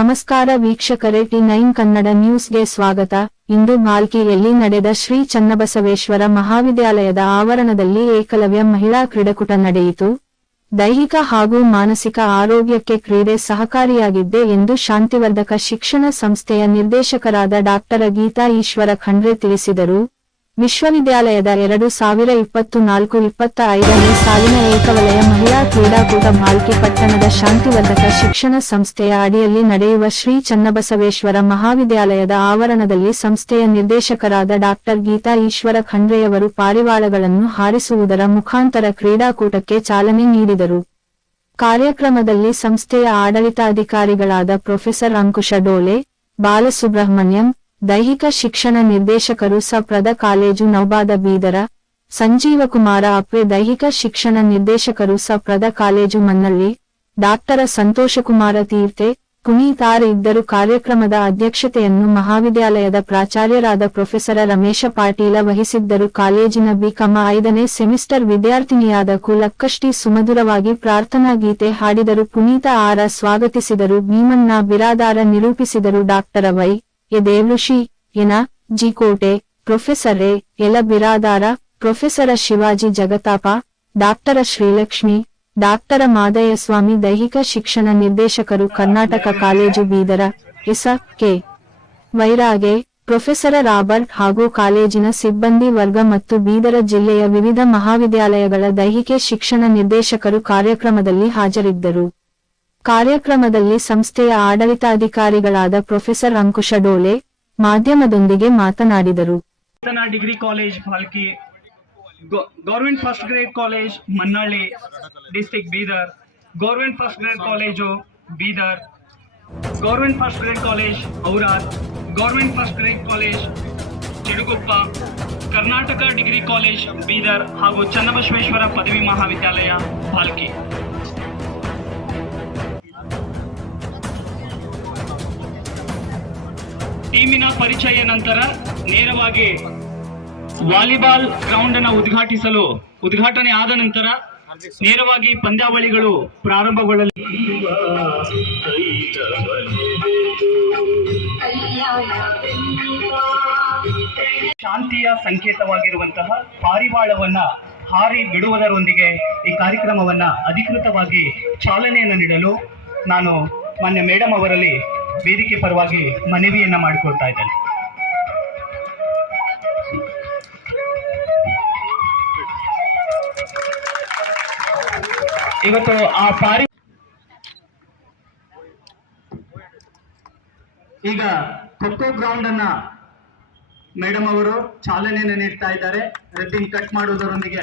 ನಮಸ್ಕಾರ ವೀಕ್ಷಕರೇ, T nine Kannada ನ್ಯೂಸ್ಗೆ ಸ್ವಾಗತ. ಇಂದು ಮಾಲ್ಕಿಯಲ್ಲಿ ನಡೆದ ಶ್ರೀ ಚನ್ನಬಸವೇಶ್ವರ ಮಹಾವಿದ್ಯಾಲಯದ ಆವರಣದಲ್ಲಿ ಏಕಲವ್ಯ ಮಹಿಳಾ ಕ್ರೀಡಾಕೂಟ ನಡೆಯಿತು. ದೈಹಿಕ ಹಾಗೂ ಮಾನಸಿಕ ಆರೋಗ್ಯಕ್ಕೆ ಕ್ರೀಡೆ ಸಹಕಾರಿಯಾಗಿದ್ದೆ ಎಂದು ಶಾಂತಿವರ್ಧಕ ಶಿಕ್ಷಣ ಸಂಸ್ಥೆಯ ನಿರ್ದೇಶಕರಾದ ಡಾಕ್ಟರ್ ಗೀತಾ ಈಶ್ವರ ಖಂಡ್ರೆ ತಿಳಿಸಿದರು. ವಿಶ್ವವಿದ್ಯಾಲಯದ ಎರಡು ಸಾವಿರ ಇಪ್ಪತ್ತು ನಾಲ್ಕು ಇಪ್ಪತ್ತ ಐದನೇ ಸಾಲಿನ ಏಕವಲಯ ಮಹಿಳಾ ಕ್ರೀಡಾಕೂಟ ಮಾಲ್ಕಿ ಪಟ್ಟಣದ ಶಾಂತಿವರ್ಧಕ ಶಿಕ್ಷಣ ಸಂಸ್ಥೆಯ ಅಡಿಯಲ್ಲಿ ನಡೆಯುವ ಶ್ರೀ ಚನ್ನಬಸವೇಶ್ವರ ಮಹಾವಿದ್ಯಾಲಯದ ಆವರಣದಲ್ಲಿ ಸಂಸ್ಥೆಯ ನಿರ್ದೇಶಕರಾದ ಡಾಕ್ಟರ್ ಗೀತಾ ಈಶ್ವರ ಖಂಡ್ರೆಯವರು ಪಾರಿವಾಳಗಳನ್ನು ಹಾರಿಸುವುದರ ಮುಖಾಂತರ ಕ್ರೀಡಾಕೂಟಕ್ಕೆ ಚಾಲನೆ ನೀಡಿದರು. ಕಾರ್ಯಕ್ರಮದಲ್ಲಿ ಸಂಸ್ಥೆಯ ಆಡಳಿತಾಧಿಕಾರಿಗಳಾದ ಪ್ರೊಫೆಸರ್ ಅಂಕುಶ ಡೋಲೆ, ಬಾಲಸುಬ್ರಹ್ಮಣ್ಯಂ ದೈಹಿಕ ಶಿಕ್ಷಣ ನಿರ್ದೇಶಕರು ಸಪ್ರದ ಕಾಲೇಜು ನೌಬಾದ ಬೀದರ ಸಂಜೀವಕುಮಾರ ಅಪ್ವೆ ದೈಹಿಕ ಶಿಕ್ಷಣ ನಿರ್ದೇಶಕರು ಸಪ್ರದ ಕಾಲೇಜು ಮನ್ನಳ್ಳಿ, ಡಾಕ್ಟರ ಸಂತೋಷಕುಮಾರ ತೀರ್ಥೆ ಪುನೀತಾರ್ ಇದ್ದರು ಕಾರ್ಯಕ್ರಮದ ಅಧ್ಯಕ್ಷತೆಯನ್ನು ಮಹಾವಿದ್ಯಾಲಯದ ಪ್ರಾಚಾರ್ಯರಾದ ಪ್ರೊಫೆಸರ ರಮೇಶ ಪಾಟೀಲ ವಹಿಸಿದ್ದರು. ಕಾಲೇಜಿನ ಬಿಕಮ ಐದನೇ ಸೆಮಿಸ್ಟರ್ ವಿದ್ಯಾರ್ಥಿನಿಯಾದ ಕುಲಕ್ಕಷ್ಟಿ ಸುಮಧುರವಾಗಿ ಪ್ರಾರ್ಥನಾ ಗೀತೆ ಹಾಡಿದರು. ಪುನೀತ ಆರ ಸ್ವಾಗತಿಸಿದರು. ಭೀಮಣ್ಣ ಬಿರಾದಾರ ನಿರೂಪಿಸಿದರು. ಡಾಕ್ಟರ ವೈ. ಎ ದೇವಋಷಿ ಎನ ಜಿ ಕೋಟೆ ಪ್ರೊಫೆಸರ್ ರೇ ಎಲ ಬಿರಾದಾರ ಪ್ರೊಫೆಸರ ಶಿವಾಜಿ ಜಗತಾಪ, ಡಾಕ್ಟರ ಶ್ರೀಲಕ್ಷ್ಮಿ, ಡಾಕ್ಟರ ಮಾದಯ್ಯಸ್ವಾಮಿ ದೈಹಿಕ ಶಿಕ್ಷಣ ನಿರ್ದೇಶಕರು Karnataka college Bidar, S K. Vairage, professor Robert ಹಾಗೂ ಕಾಲೇಜಿನ ಸಿಬ್ಬಂದಿ ವರ್ಗ ಮತ್ತು ಬೀದರ ಜಿಲ್ಲೆಯ ವಿವಿಧ ಮಹಾವಿದ್ಯಾಲಯಗಳ ದೈಹಿಕ ಶಿಕ್ಷಣ ನಿರ್ದೇಶಕರು ಕಾರ್ಯಕ್ರಮದಲ್ಲಿ ಹಾಜರಿದ್ದರು. ಕಾರ್ಯಕ್ರಮದಲ್ಲಿ ಸಂಸ್ಥೆಯ ಆಡಳಿತಾಧಿಕಾರಿಗಳಾದ ಪ್ರೊಫೆಸರ್ ಅಂಕುಶ ಡೋಲೆ ಮಾಧ್ಯಮದೊಂದಿಗೆ ಮಾತನಾಡಿದರು. Degree college Phalki government first grade college Mannalli district Bidar, government first grade college Bidar, government first grade college Aurad, government first grade college Chitguppa Karnataka degree college Bidar ಹಾಗೂ ಚನ್ನಬಸವೇಶ್ವರ ಪದವಿ ಮಹಾವಿದ್ಯಾಲಯ ಭಾಲ್ಕಿ ಟೀಮಿನ ಪರಿಚಯ ನಂತರ ನೇರವಾಗಿ ವಾಲಿಬಾಲ್ ಗ್ರೌಂಡ್ ಅನ್ನು ಉದ್ಘಾಟಿಸಲು, ಉದ್ಘಾಟನೆ ಆದ ನಂತರ ನೇರವಾಗಿ ಪಂದ್ಯಾವಳಿಗಳು ಪ್ರಾರಂಭಗೊಳ್ಳಲಿ. ಶಾಂತಿಯ ಸಂಕೇತವಾಗಿರುವಂತಹ ಪಾರಿವಾಳವನ್ನ ಹಾರಿ ಬಿಡುವುದರೊಂದಿಗೆ ಈ ಕಾರ್ಯಕ್ರಮವನ್ನ ಅಧಿಕೃತವಾಗಿ ಚಾಲನೆಯನ್ನು ನೀಡಲು ನಾನು ಮಾನ್ಯ ಮೇಡಮ್ ಅವರಲ್ಲಿ ವೇದಿಕೆ ಪರವಾಗಿ ಮನವಿಯನ್ನ ಮಾಡಿಕೊಳ್ತಾ ಇದ್ದೇನೆ. ಇವತ್ತು ಆ ಪಾರಿ ಈಗ ಖೋಖೋ ಗ್ರೌಂಡ್ ಅನ್ನ ಮೇಡಮ್ ಅವರು ಚಾಲನೆಯನ್ನು ನೀಡ್ತಾ ಇದ್ದಾರೆ. ರಿಬ್ಬಿನ್ ಕಟ್ ಮಾಡುವುದರೊಂದಿಗೆ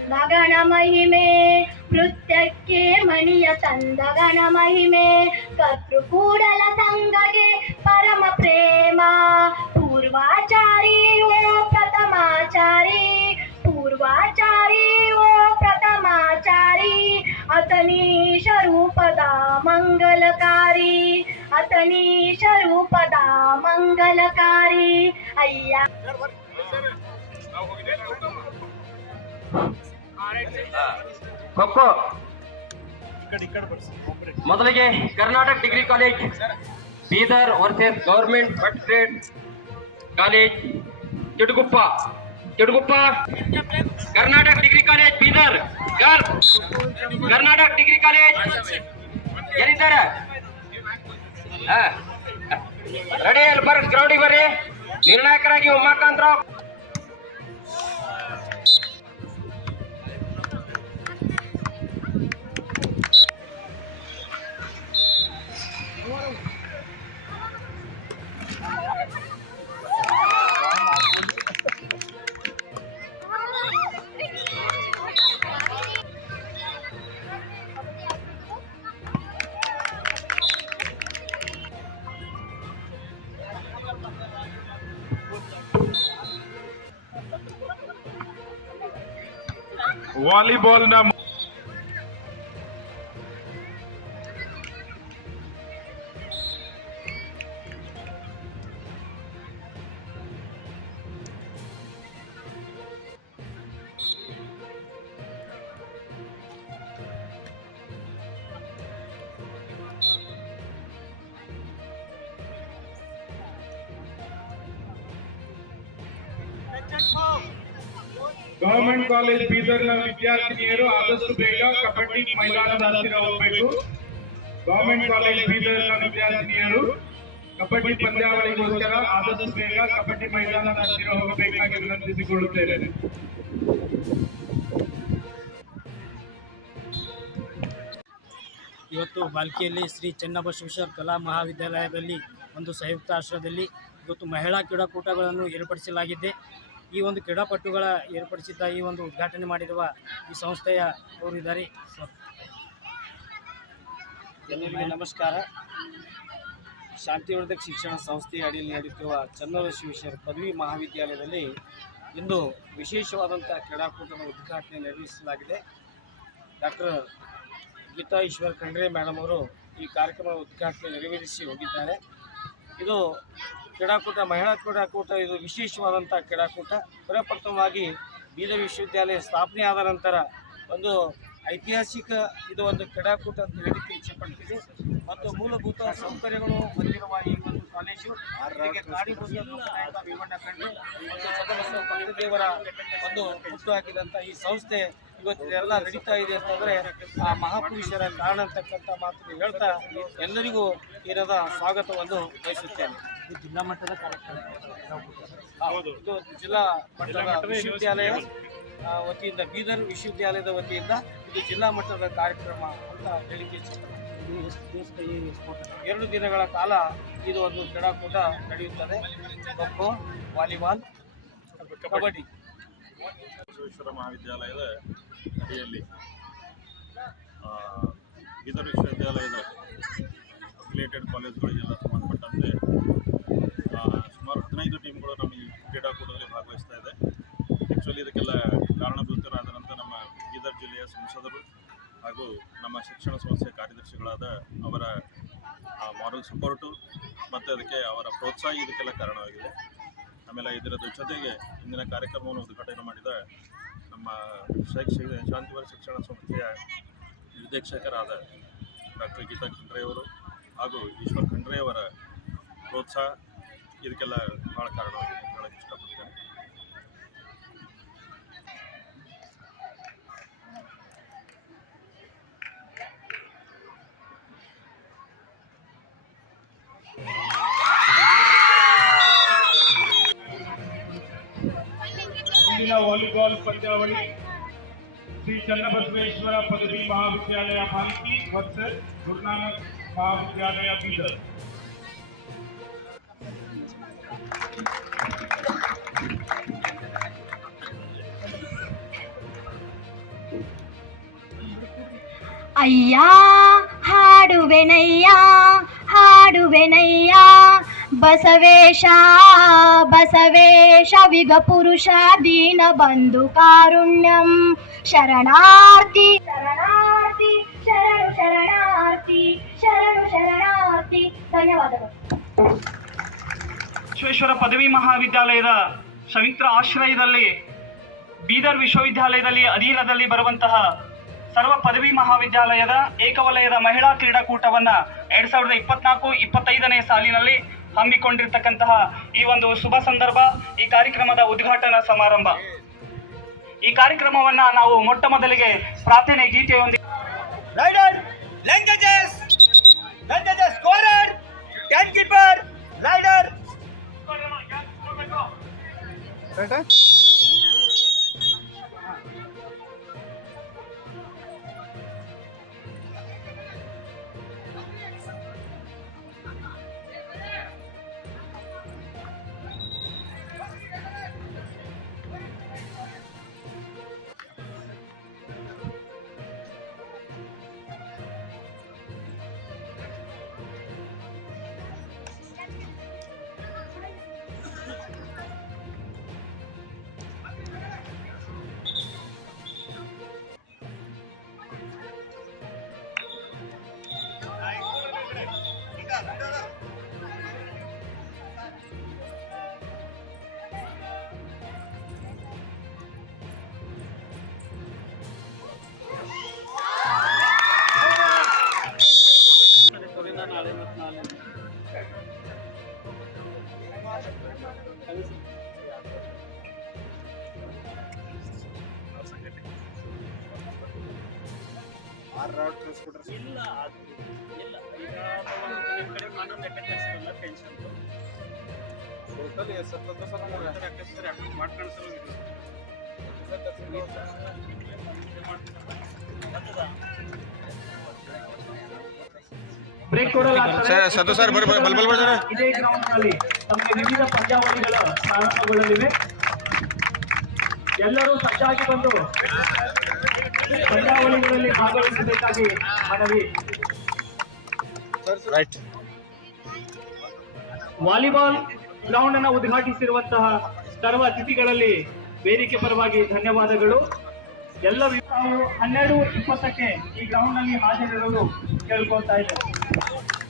ಮಣಿಯ ತಂದ ಗಣ ಮಹಿಮೆ ನೃತ್ಯಕ್ಕೆ ಮಣಿಯ ತಂದ ಗಣ ಮಹಿಮೆ ಕರ್ತೃ ಕೂಡಲ ಸಂಗಗೆ ಪರಮ ಪ್ರೇಮ ಪೂರ್ವಾಚಾರಿ ಓ ಪ್ರಥಮಾಚಾರಿ ಪೂರ್ವಾಚಾರಿ ಓ ಪ್ರಥಮಾಚಾರಿ ಅತನೀಶ ರೂಪದ ಮಂಗಲಕಾರಿ ಅತನೀಶ ರೂಪದ ಮಂಗಲಕಾರಿ ಅಯ್ಯ ಖೋಖೋ ಮೊದಲಿಗೆ Karnataka degree college Bidar versus government grade college Chitguppa ತಿಡುಗುಪ್ಪ Karnataka degree college Bidar. Karnataka degree college. ಏನಿದ್ದಾರೆ ರೆಡಿ ಅಲ್ಲಿ ಬರ್ರಿ ಗ್ರೌಂಡಿಗೆ ಬರ್ರಿ. ನಿರ್ಣಾಯಕರಾಗಿ ಉಮಾಕಾಂತ್ ರಾವ್ વોલીબોલના ಗವರ್ಮೆಂಟ್ ಕಾಲೇಜ್ ಬೀದರ್ನ ವಿದ್ಯಾರ್ಥಿನಿಯರು ಆದಷ್ಟು ಬೇಗ ಕಬಡ್ಡಿ ಮೈದಾನದ ಹತ್ತಿರ ಹೋಗಬೇಕು. ಗವರ್ಮೆಂಟ್ ಕಾಲೇಜ್ ಬೀದರ್ನ ವಿದ್ಯಾರ್ಥಿನಿಯರು ಕಬಡ್ಡಿ ಪಂದ್ಯಾವಳಿಗೋಸ್ಕರ ಆದಷ್ಟು ಬೇಗ ಕಬಡ್ಡಿ ಮೈದಾನದ ಹತ್ತಿರ ಹೋಗಬೇಕಾಗಿ ವಿನಂತಿಸಿಕೊಳ್ಳುತ್ತೇನೆ. ಇವತ್ತು ಬಾಲ್ಕಿಯಲ್ಲಿ ಶ್ರೀ ಚನ್ನಬಸವೇಶ್ವರ ಕಲಾ ಮಹಾವಿದ್ಯಾಲಯದಲ್ಲಿ ಒಂದು ಸಂಯುಕ್ತ ಆಶ್ರಯದಲ್ಲಿ ಇವತ್ತು ಮಹಿಳಾ ಕ್ರೀಡಾಕೂಟಗಳನ್ನು ಏರ್ಪಡಿಸಲಾಗಿದೆ. ಈ ಒಂದು ಕ್ರೀಡಾಪಟುಗಳ ಏರ್ಪಡಿಸಿದ್ದ ಈ ಒಂದು ಉದ್ಘಾಟನೆ ಮಾಡಿರುವ ಈ ಸಂಸ್ಥೆಯ ಅವರಿದ್ದಾರೆ ಎಲ್ಲರಿಗೆ ನಮಸ್ಕಾರ. ಶಾಂತಿವರ್ಧಕ ಶಿಕ್ಷಣ ಸಂಸ್ಥೆಯ ಅಡಿಯಲ್ಲಿ ನಡೆಯುತ್ತಿರುವ ಚನ್ನಬಸವೇಶ್ವರ ಪದವಿ ಮಹಾವಿದ್ಯಾಲಯದಲ್ಲಿ ಇಂದು ವಿಶೇಷವಾದಂಥ ಕ್ರೀಡಾಕೂಟದ ಉದ್ಘಾಟನೆ ನೆರವೇರಿಸಲಾಗಿದೆ. ಡಾಕ್ಟರ್ ಗೀತಾ ಈಶ್ವರ್ ಖಂಡ್ರೆ ಮೇಡಮ್ ಅವರು ಈ ಕಾರ್ಯಕ್ರಮದ ಉದ್ಘಾಟನೆ ನೆರವೇರಿಸಿ ಹೋಗಿದ್ದಾರೆ. ಇದು ಕ್ರೀಡಾಕೂಟ, ಮಹಿಳಾ ಕ್ರೀಡಾಕೂಟ, ಇದು ವಿಶೇಷವಾದಂಥ ಕ್ರೀಡಾಕೂಟ. ಪ್ರಪ್ರಥಮವಾಗಿ ಬೀದರ್ ವಿಶ್ವವಿದ್ಯಾಲಯ ಸ್ಥಾಪನೆ ಆದ ನಂತರ ಒಂದು ಐತಿಹಾಸಿಕ ಇದು ಒಂದು ಕ್ರೀಡಾಕೂಟ ಅಂತ ಹೇಳಲಿಕ್ಕೆ ಇಚ್ಛೆಪಡ್ತೀವಿ ಮತ್ತು ಮೂಲಭೂತ ಸೌಕರ್ಯಗಳು ಹೊಂದಿರುವ ಈ ಒಂದು ಕಾಲೇಜು ಕಾರಣೀಭೂತ ಲೋಕನಾಯಕ ಭೀಮಣ್ಣ ಪಂಚದೇವರ ಒಂದು ಹಾಕಿದಂಥ ಈ ಸಂಸ್ಥೆ ಇವತ್ತು ಎಲ್ಲ ನಡೀತಾ ಇದೆ ಅಂತಂದ್ರೆ ಆ ಮಹಾಪುರುಷರ ಕಾರಣ ಅಂತಕ್ಕಂಥ ಮಾತನ್ನು ಹೇಳ್ತಾ ಎಲ್ಲರಿಗೂ ಇರದ ಸ್ವಾಗತವನ್ನು ಬಯಸುತ್ತೇನೆ. ಇದು ಜಿಲ್ಲಾ ಮಟ್ಟದ ಕಾರ್ಯಕ್ರಮ. ಹೌದು. ಇದು ಜಿಲ್ಲಾ ಮಟ್ಟದ ವಿಶ್ವವಿದ್ಯಾಲಯ ವತಿಯಿಂದ ಬೀದರ್ ವಿಶ್ವವಿದ್ಯಾಲಯದ ವತಿಯಿಂದ ಇದು ಜಿಲ್ಲಾ ಮಟ್ಟದ ಕಾರ್ಯಕ್ರಮ ಅಂತ ಹೇಳಿಕೆ. ಎರಡು ದಿನಗಳ ಕಾಲ ಇದು ಒಂದು ಕ್ರೀಡಾಕೂಟ ನಡೆಯುತ್ತದೆ. ಖೋ ಖೋ ವಾಲಿಬಾಲ್ ಕಬಡ್ಡಿ. ಬಸವೇಶ್ವರ ಮಹಾವಿದ್ಯಾಲಯದ ಅಡಿಯಲ್ಲಿ ಬೀದರ್ ವಿಶ್ವವಿದ್ಯಾಲಯದ ರಿಲೇಟೆಡ್ ಕಾಲೇಜುಗಳಿಗೆಲ್ಲ ಸಂಬಂಧಪಟ್ಟಂತೆ ಹದಿನೈದು ಟೀಮ್ಗಳು ನಮ್ಮ ಈ ಕ್ರೀಡಾಕೂಟದಲ್ಲಿ ಭಾಗವಹಿಸ್ತಾ ಇದೆ. ಆ್ಯಕ್ಚುಲಿ ಇದಕ್ಕೆಲ್ಲ ಕಾರಣಭೂತರಾದಂಥ ನಮ್ಮ ಬೀದರ್ ಜಿಲ್ಲೆಯ ಸಂಸದರು ಹಾಗೂ ನಮ್ಮ ಶಿಕ್ಷಣ ಸಂಸ್ಥೆ ಕಾರ್ಯದರ್ಶಿಗಳಾದ ಅವರ ಮಾರಲ್ ಸಪೋರ್ಟು ಮತ್ತು ಅದಕ್ಕೆ ಅವರ ಪ್ರೋತ್ಸಾಹ ಇದಕ್ಕೆಲ್ಲ ಕಾರಣವಾಗಿದೆ. ಆಮೇಲೆ ಇದರ ಜೊತೆಗೆ ಇಂದಿನ ಕಾರ್ಯಕ್ರಮವನ್ನು ಉದ್ಘಾಟನೆ ಮಾಡಿದ ನಮ್ಮ ಶೈಕ್ಷಣಿಕ ಶಾಂತಿವರ ಶಿಕ್ಷಣ ಸಂಸ್ಥೆಯ ನಿರ್ದೇಶಕರಾದ ಡಾಕ್ಟರ್ ಗೀತಾ ಖಂಡ್ರೆಯವರು ಹಾಗೂ ಈಶ್ವರ್ ಖಂಡ್ರೆಯವರ ಪ್ರೋತ್ಸಾಹ ಇದಕ್ಕೆಲ್ಲ ಭಾಳ ಕಾರಣವಾಗಿದೆ ಅಂತ ಹೇಳಕ್ಕೆ ಇಷ್ಟಪಡ್ತೇನೆ. ಇಂದಿನ ವಾಲಿಬಾಲ್ ಪಂದ್ಯಾವಳಿ ಶ್ರೀ ಚನ್ನಬಸವೇಶ್ವರ ಪದವಿ ಮಹಾವಿದ್ಯಾಲಯ ಭಾರತಿ ವರ್ಸಸ್ ಗುರುನಾನಕ್ ಮಹಾವಿದ್ಯಾಲಯ ಬೀದರ್. ಅಯ್ಯ, ಹಾಡುವೆನಯ್ಯ ಹಾಡುವೆನಯ್ಯ. ಬಸವೇಶ ಬಸವೇಶ, ವಿಗ ಪುರುಷ, ದೀನ ಬಂಧು ಕಾರುಣ್ಯಂ. ಶರಣಾರ್ಥಿ ಶರಣಾರ್ಥಿ, ಶರಣು ಶರಣಾರ್ಥಿ ಶರಣು ಶರಣಾರ್ಥಿ. ಧನ್ಯವಾದಗಳು. ವಿಶ್ವೇಶ್ವರ ಪದವಿ ಮಹಾವಿದ್ಯಾಲಯದ ಸವಿತ್ರ ಆಶ್ರಯದಲ್ಲಿ ಬೀದರ್ ವಿಶ್ವವಿದ್ಯಾಲಯದಲ್ಲಿ ಅಧೀನದಲ್ಲಿ ಬರುವಂತಹ ಸರ್ವ ಪದವಿ ಮಹಾವಿದ್ಯಾಲಯದ ಏಕವಲಯದ ಮಹಿಳಾ ಕ್ರೀಡಾಕೂಟವನ್ನ ಎರಡ್ ಸಾವಿರದ ಇಪ್ಪತ್ನಾಲ್ಕು ಇಪ್ಪತ್ತೈದನೇ ಸಾಲಿನಲ್ಲಿ ಹಮ್ಮಿಕೊಂಡಿರ್ತಕ್ಕಂತಹ ಈ ಒಂದು ಶುಭ ಸಂದರ್ಭ ಈ ಕಾರ್ಯಕ್ರಮದ ಉದ್ಘಾಟನಾ ಸಮಾರಂಭ. ಈ ಕಾರ್ಯಕ್ರಮವನ್ನ ನಾವು ಮೊಟ್ಟ ಮೊದಲಿಗೆ ಪ್ರಾರ್ಥನೆ ಗೀತೆಯೊಂದಿಗೆ Rider, ಆರು ರಾಡ್ ಕಳಿಸ್ಬಿಟ್ರೆ ಇಲ್ಲ ಅದು ಇಲ್ಲ ಈಗ ನಿಮ್ಮ ಕಡೆ ಕಾನೂನು ಲೆಕ್ಕ ಪೆನ್ಷನ್ ಟೋಟಲ್ ಸತ್ತೊಂದು ಸಲ ಲೆಕ್ಕ ಅಕೌಂಟ್ ಮಾಡ್ಕೊಂಡು ಸಲ ಮಾಡ್ತದ ಬರ್ರಿ, ಬಲ್ ಬಲ್ ಬರ್ರಿ. ಇದೇ ಗ್ರೌಂಡ್ನಲ್ಲಿ ತಮಗೆ ವಿವಿಧ ಪಂದ್ಯಾವಳಿಗಳ ಪ್ರಾರಂಭಗೊಳ್ಳಲಿವೆ ಎಲ್ಲರೂ ಸಜ್ಜಾಗಿ ಬಂದು ಪಂದ್ಯಾವಳಿಗಳಲ್ಲಿ ಭಾಗವಹಿಸಬೇಕಾಗಿ ಮನವಿ. ವಾಲಿಬಾಲ್ ಗ್ರೌಂಡ್ ಅನ್ನು ಉದ್ಘಾಟಿಸಿರುವಂತಹ ಸರ್ವ ಅತಿಥಿಗಳಲ್ಲಿ ವೇದಿಕೆ ಪರವಾಗಿ ಧನ್ಯವಾದಗಳು. ಎಲ್ಲ ಹನ್ನೆರಡು ಇಪ್ಪತ್ತಕ್ಕೆ ಈ ಗ್ರೌಂಡ್ನಲ್ಲಿ ಹಾಜರಿರಲು ಕೇಳ್ಕೊಳ್ತಾ ಇದ್ದೇವೆ Thank you.